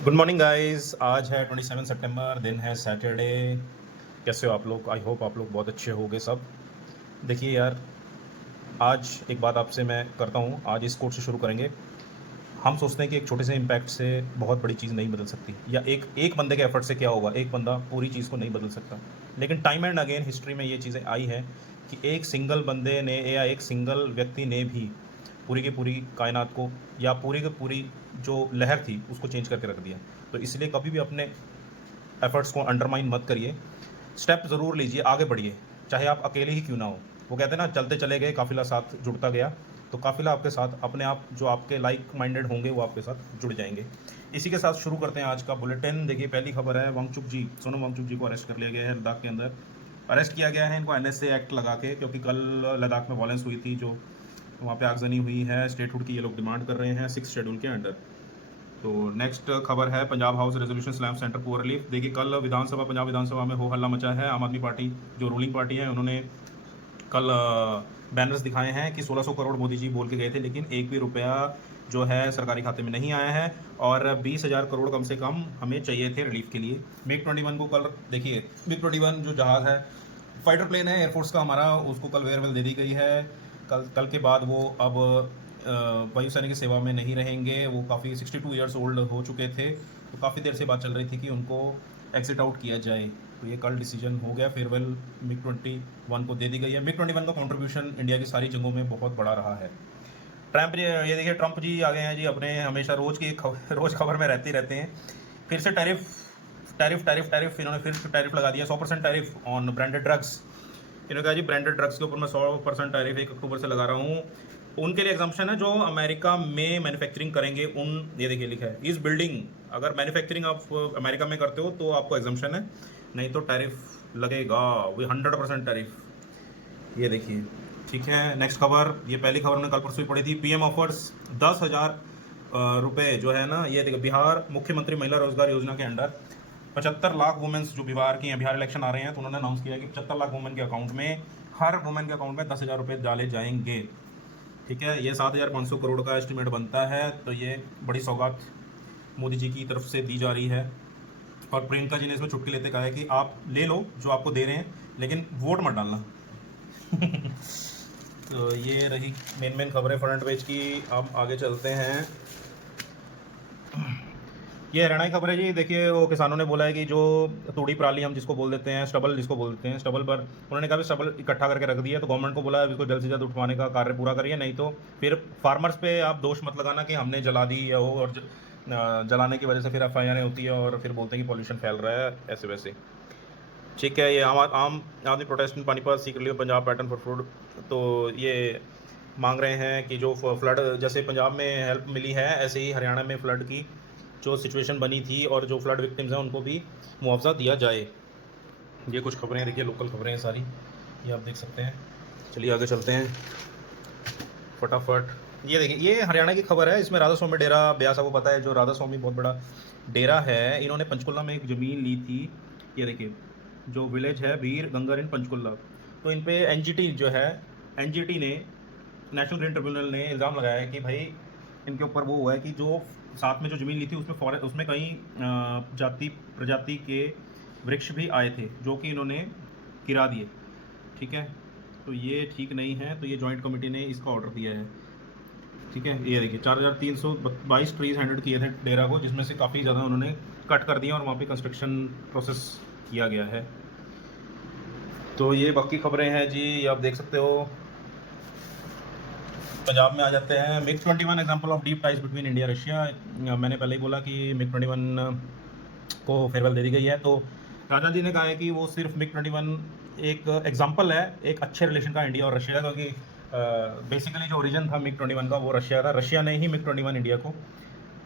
Good morning guys. आज है 27 सितंबर, दिन है सैटरडे। कैसे हो आप लोग? आई होप आप लोग बहुत अच्छे होंगे सब। देखिए यार, आज एक बात आपसे मैं करता हूँ। आज इस कोट से शुरू करेंगे। हम सोचते हैं कि एक छोटे से इम्पैक्ट से बहुत बड़ी चीज़ नहीं बदल सकती, या एक एक बंदे के एफर्ट से क्या होगा, एक बंदा पूरी चीज़ को नहीं बदल सकता। लेकिन टाइम एंड अगेन हिस्ट्री में ये चीज़ें आई हैं कि एक सिंगल बंदे ने या एक सिंगल व्यक्ति ने भी पूरी की पूरी कायनात को या पूरी की पूरी जो लहर थी उसको चेंज करके रख दिया। तो इसलिए कभी भी अपने एफर्ट्स को अंडरमाइन मत करिए। स्टेप ज़रूर लीजिए, आगे बढ़िए, चाहे आप अकेले ही क्यों ना हो। वो कहते हैं ना, चलते चले गए काफ़िला साथ जुड़ता गया। तो काफ़िला आपके साथ, अपने आप जो आपके लाइक माइंडेड होंगे वो आपके साथ जुड़ जाएंगे। इसी के साथ शुरू करते हैं आज का बुलेटिन। देखिए, पहली खबर है, वांगचुक जी, सोनम वांगचुक जी को अरेस्ट कर लिया गया है लद्दाख के अंदर। अरेस्ट किया गया है इनको NSA एक्ट लगा के, क्योंकि कल लद्दाख में वायलेंस हुई थी, जो वहाँ पे आगजनी हुई है। स्टेटहुड की ये लोग डिमांड कर रहे हैं 6 शेड्यूल के अंडर। तो नेक्स्ट खबर है, Punjab house resolution slam centre poor relief. देखिए, कल विधानसभा, पंजाब विधानसभा में हो हल्ला मचा है। आम आदमी पार्टी जो रूलिंग पार्टी है, उन्होंने कल बैनर्स दिखाए हैं कि 1600 करोड़ मोदी जी बोल के गए थे, लेकिन एक भी रुपया जो है सरकारी खाते में नहीं आया है। और 20,000 करोड़ कम से कम हमें चाहिए थे रिलीफ के लिए। मिग 21 को कल, देखिए, मिग 21 जो जहाज़ है, फाइटर प्लेन है एयरफोर्स का हमारा, उसको कल वेयरवेल दे दी गई है। कल के बाद वो अब वायुसेना की सेवा में नहीं रहेंगे। वो काफ़ी 62 ईयर्स ओल्ड हो चुके थे, तो काफ़ी देर से बात चल रही थी कि उनको एग्जिट आउट किया जाए। तो ये कल डिसीजन हो गया। फेयरवेल मिग 21 को दे दी गई है। मिग 21 का कंट्रीब्यूशन इंडिया की सारी जंगों में बहुत बड़ा रहा है। ट्रंप जी, ये देखिए, ट्रंप जी आ गए हैं जी अपने, हमेशा रोज़ खबर में रहते हैं। फिर से टैरिफ टैरिफ टैरिफ टैरिफ इन्होंने फिर टैरिफ लगा दिया, 100% टैरिफ ऑन ब्रांडेड ड्रग्स। इन्होंने कहा जी, ब्रांडेड ड्रग्स के ऊपर मैं 100% टैरिफ 1 अक्टूबर से लगा रहा हूँ। उनके लिए एग्जाम्पशन है जो अमेरिका में मैन्युफैक्चरिंग करेंगे उन, ये देखिए लिखा है, इस बिल्डिंग, अगर मैन्युफैक्चरिंग आप अमेरिका में करते हो तो आपको एग्जाम्पशन है, नहीं तो टैरिफ लगेगा। वो 100% टैरिफ, ये देखिए। ठीक है, नेक्स्ट खबर, ये पहली खबर में कल परसों ही पड़ी थी। PM ऑफर्स 10,000 रुपये जो है ना, ये देखो, बिहार मुख्यमंत्री महिला रोजगार योजना के अंडर 75 लाख वुमेन्स जो बिहार की हैं, बिहार इलेक्शन आ रहे हैं तो उन्होंने अनाउंस किया कि 75 लाख वुमेन के अकाउंट में, हर वुमेन के अकाउंट में 10,000 रुपये डाले जाएंगे। ठीक है, ये 7,500 करोड़ का एस्टिमेट बनता है। तो ये बड़ी सौगात मोदी जी की तरफ से दी जा रही है। और प्रियंका जी ने इसमें चुटकी लेते कहा है कि आप ले लो जो आपको दे रहे हैं, लेकिन वोट मत डालना। तो ये रही मेन खबरें फ्रंट पेज की। अब आगे चलते हैं। ये हरियाणा की खबर है जी। देखिए, वो किसानों ने बोला है कि जो तूड़ी पराली हम जिसको बोल देते हैं, स्टबल जिसको बोल देते हैं, स्टबल पर उन्होंने कहा स्टबल इकट्ठा करके रख दिया। तो गवर्नमेंट को बोला है इसको जल्द से जल्द उठवाने का कार्य पूरा करिए, नहीं तो फिर फार्मर्स पे आप दोष मत लगाना कि हमने जला दी या हो, और जलाने की वजह से फिर FIR होती है और फिर बोलते हैं कि पॉल्यूशन फैल रहा है, ऐसे वैसे। ठीक है, ये आम आदमी प्रोटेस्ट इन पानीपत, सीख लियो पंजाब पैटर्न फॉर फूड। तो ये मांग रहे हैं कि जो फ्लड, जैसे पंजाब में हेल्प मिली है, ऐसे ही हरियाणा में फ्लड की जो सिचुएशन बनी थी और जो फ्लड विक्टिम्स हैं उनको भी मुआवजा दिया जाए। ये कुछ खबरें देखिए, लोकल खबरें हैं सारी, ये आप देख सकते हैं। चलिए आगे चलते हैं फटाफट। ये देखिए, ये हरियाणा की खबर है। इसमें राधा स्वामी डेरा, ब्यास आपको पता है, जो राधा स्वामी बहुत बड़ा डेरा है, इन्होंने पंचकुला में एक ज़मीन ली थी। ये देखिए, जो विलेज है वीर गंगर इन पंचकुला, तो इन पे NGT जो है, NGT ने, नेशनल ग्रीन ट्रिब्यूनल ने इल्ज़ाम लगाया है कि भाई इनके ऊपर वो हुआ है कि जो साथ में जो ज़मीन ली थी उसमें उसमें कई प्रजाति के वृक्ष भी आए थे जो कि इन्होंने गिरा दिए। ठीक है, तो ये ठीक नहीं है। तो ये जॉइंट कमेटी ने इसका ऑर्डर दिया है। ठीक है, ये देखिए, 4,322 ट्रीज हैंडेड किए थे डेरा को, जिसमें से काफ़ी ज़्यादा उन्होंने कट कर दिया और वहाँ पे कंस्ट्रक्शन प्रोसेस किया गया है। तो ये बाकी खबरें हैं जी, आप देख सकते हो। पंजाब में आ जाते हैं। MiG 21 example of deep ties between India Russia. मैंने पहले ही बोला कि मिग 21 को फेयरवेल दे दी गई है। तो राजा जी ने कहा है कि वो सिर्फ मिग 21 एक एग्जांपल है एक अच्छे रिलेशन का इंडिया और रशिया का, क्योंकि बेसिकली जो ओरिजिन था मिग 21 का वो रशिया था। रशिया ने ही मिग 21 इंडिया को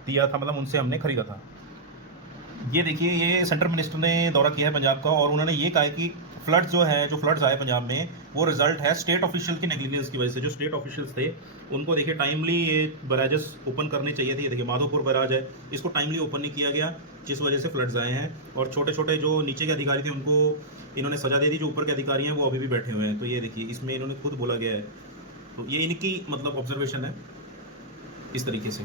दिया था, मतलब उनसे हमने खरीदा था। ये देखिए, ये सेंट्रल मिनिस्टर ने दौरा किया है पंजाब का, और उन्होंने ये कहा है कि फ्लड्स जो है, जो फ्लड्स आए पंजाब में, वो रिजल्ट है स्टेट ऑफिशियल की नेग्लिजेंस की वजह से। जो स्टेट ऑफिशियल्स थे उनको देखिए टाइमली ये बैराजेस ओपन करने चाहिए थे। ये देखिए, माधोपुर बैराज है, इसको टाइमली ओपन नहीं किया गया, जिस वजह से फ्लड्स आए हैं। और छोटे छोटे जो नीचे के अधिकारी थे उनको इन्होंने सजा दे दी, जो ऊपर के अधिकारी हैं वो अभी भी बैठे हुए हैं। तो ये देखिए, इसमें इन्होंने खुद बोला गया है। तो ये इनकी मतलब ऑब्जर्वेशन है इस तरीके से।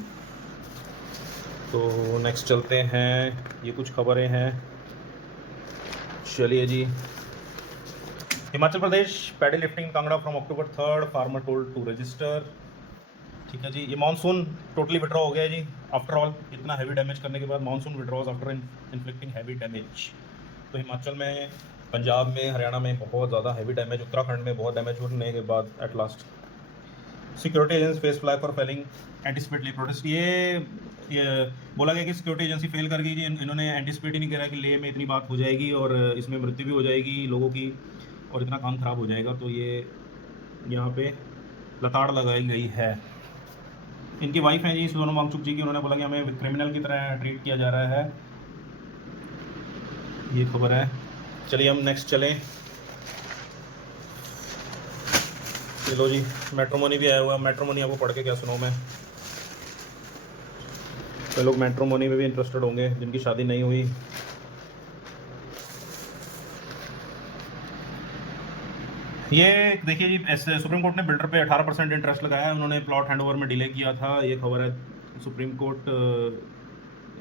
तो नेक्स्ट चलते हैं, ये कुछ खबरें हैं। चलिए जी। Himachal Pradesh paddy lifting Kangra from October 3rd, farmer told to register. ठीक है जी। ये मानसून टोटली विड्रॉ हो गया है जी। आफ्टर ऑल इतना हैवी डैमेज करने के बाद monsoon withdraws after inflicting heavy damage. तो हिमाचल में, पंजाब में, हरियाणा में बहुत ज़्यादा हैवी डैमेज, उत्तराखंड में बहुत डैमेज होने के बाद at last security agency face flag for failing anticipately protest. ये बोला गया कि सिक्योरिटी एजेंसी फेल कर गई जी। इन्होंने एंटिसिपेट ही नहीं करा कि लेह में इतनी बात हो जाएगी और इसमें मृत्यु भी हो जाएगी लोगों की और इतना काम खराब हो जाएगा। तो ये यहाँ पे लताड़ लगाई गई है। इनकी वाइफ हैं जी सोनम वांगचुक जी की, उन्होंने बोला कि हमें क्रिमिनल की तरह ट्रीट किया जा रहा है। ये खबर है। चलिए हम नेक्स्ट चलें। चलो जी, मैट्रोमोनी भी आया हुआ है। मैट्रोमोनी आपको पढ़ के क्या सुनाऊं मैं। तो लोग मैट्रोमोनी में भी इंटरेस्टेड होंगे जिनकी शादी नहीं हुई। ये देखिए जी, ऐसे सुप्रीम कोर्ट ने बिल्डर पे 18% इंटरेस्ट लगाया है। उन्होंने प्लॉट हैंडओवर में डिले किया था। ये खबर है। सुप्रीम कोर्ट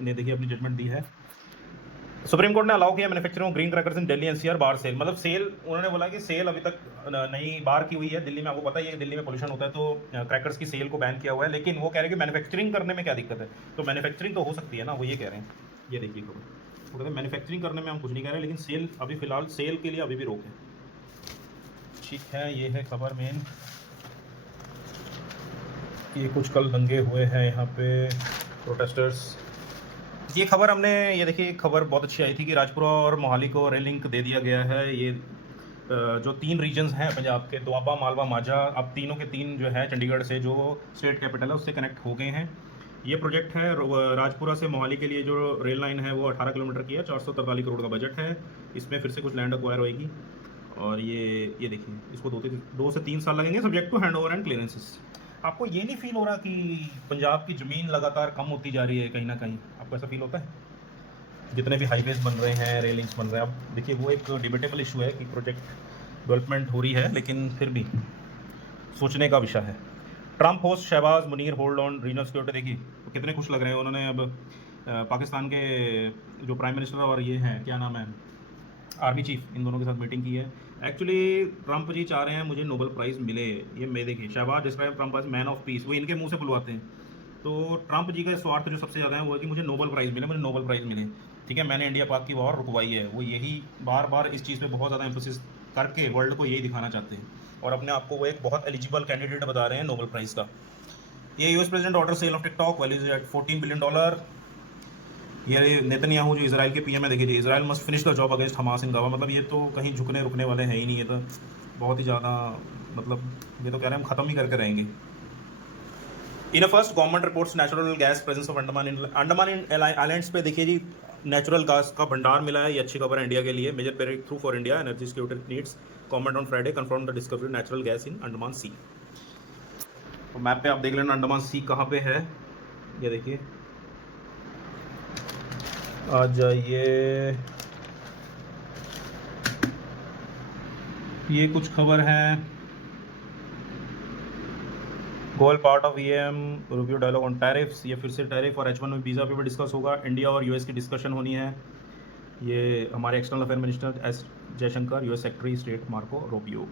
ने देखिए अपनी जजमेंट दी है। सुप्रीम कोर्ट ने अलाउ किया manufacturing green crackers in Delhi NCR bar sale. मतलब सेल, उन्होंने बोला कि सेल अभी तक नहीं बार की हुई है दिल्ली में। आपको पता है ये दिल्ली में पोल्यूशन होता है, तो क्रैकर्स की सेल को बैन किया हुआ है। लेकिन वो कह रहे हैं कि मैन्युफैक्चरिंग करने में क्या दिक्कत है। तो मैन्युफैक्चरिंग तो हो सकती है ना, वो ये कह रहे हैं। ये देखिए खबर, वो कहते हैं मैन्युफैक्चरिंग करने में हम कुछ नहीं कह रहे, लेकिन सेल अभी फिलहाल सेल के लिए अभी भी रोक है। ठीक है, ये है खबर मेन। ये कुछ कल दंगे हुए हैं यहाँ पे, प्रोटेस्टर्स। ये खबर हमने, ये देखिए खबर बहुत अच्छी आई थी कि राजपुरा और मोहाली को रेल लिंक दे दिया गया है। ये जो 3 रीजन्स हैं पंजाब के, दोआबा, मालवा, माझा, अब तीनों के 3 जो है चंडीगढ़ से जो स्टेट कैपिटल है उससे कनेक्ट हो गए हैं। ये प्रोजेक्ट है राजपुरा से मोहाली के लिए। जो रेल लाइन है वो 18 किलोमीटर की है। 443 करोड़ का बजट है। इसमें फिर से कुछ लैंड एक्वायर होएगी और ये देखिए, इसको 2 से 3 साल लगेंगे subject to hand over and clearances. आपको ये नहीं फील हो रहा कि पंजाब की ज़मीन लगातार कम होती जा रही है कहीं ना कहीं? आपको ऐसा फील होता है? जितने भी हाईवेज बन रहे हैं, रेलिंग्स बन रहे हैं, अब देखिए वो एक डिबेटेबल इशू है कि प्रोजेक्ट डेवलपमेंट हो रही है, लेकिन फिर भी सोचने का विषय है। Trump host Shahbaz Munir hold on regional security. देखिए तो कितने खुश लग रहे हैं। उन्होंने अब पाकिस्तान के जो प्राइम मिनिस्टर और ये हैं, क्या नाम है, आर्मी चीफ, इन दोनों के साथ मीटिंग की है। एक्चुअली ट्रम्प जी चाह रहे हैं मुझे नोबेल प्राइज़ मिले। ये मैं देखिए, Shahbaz describe Trump as man of peace, वो इनके मुंह से बुलवाते हैं। तो ट्रम्प जी का स्वार्थ जो सबसे ज़्यादा है वो है कि मुझे नोबेल प्राइज़ मिले, मुझे नोबेल प्राइज़ मिले। ठीक है, मैंने इंडिया पाक की वॉर रुकवाई है। वो यही बार बार इस चीज़ पे बहुत ज़्यादा एम्फोसिस करके वर्ल्ड को यही दिखाना चाहते हैं और अपने आप को वो एक बहुत एलिजिबल कैंडिडेट बता रहे हैं नोबेल प्राइज़ का। ये US president order sale of TikTok, values at $14 billion. ये नेतन्याहू जो इजराइल के पीएम है, देखिए Israel must finish the job against Hamas in Gaza. मतलब ये तो कहीं झुकने रुकने वाले हैं ही नहीं। ये तो बहुत ही ज़्यादा, मतलब ये तो कह रहे हैं हम ख़त्म ही करके रहेंगे। In first government reports natural gas presence of Andaman islands पे देखिए जी, नेचुरल गैस का भंडार मिला है। ये अच्छी खबर है इंडिया के लिए। Major breakthrough for India energy security needs. Government on Friday confirm the discovery natural gas in Andaman sea. तो मैप पे आप देख लेना अंडमान सी कहाँ पे है। ये देखिए, आ जाइए। ये कुछ खबर है। Goal part of EM review dialogue on tariffs. ये फिर से टैरिफ और H1 में वीज़ा पे भी डिस्कस होगा। इंडिया और यूएस की डिस्कशन होनी है। ये हमारे external affair minister S Jaishankar, US secretary state Marco Rubio.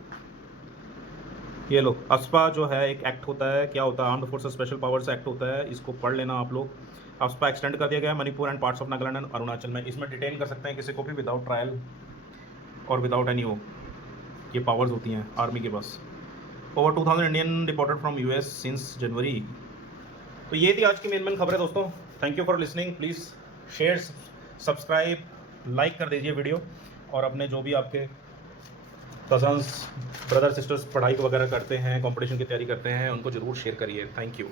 ये लो, अस्पा जो है एक एक्ट होता है, क्या होता है, armed forces special powers act होता है। इसको पढ़ लेना आप लोग। अस्पा एक्सटेंड कर दिया गया है Manipur and parts of Nagaland and Arunachal में। इसमें डिटेन कर सकते हैं किसी को भी विदाउट ट्रायल और विदाउट एनी वो, ये पावर्स होती हैं आर्मी के पास। Over 2000 Indian deported from US since January. तो ये थी आज की मेन खबरें दोस्तों। Thank you for listening. Please share, subscribe, like कर दीजिए वीडियो और अपने जो भी आपके कजन्स, ब्रदर, सिस्टर्स पढ़ाई वगैरह करते हैं, कंपटीशन की तैयारी करते हैं, उनको ज़रूर शेयर करिए। Thank you.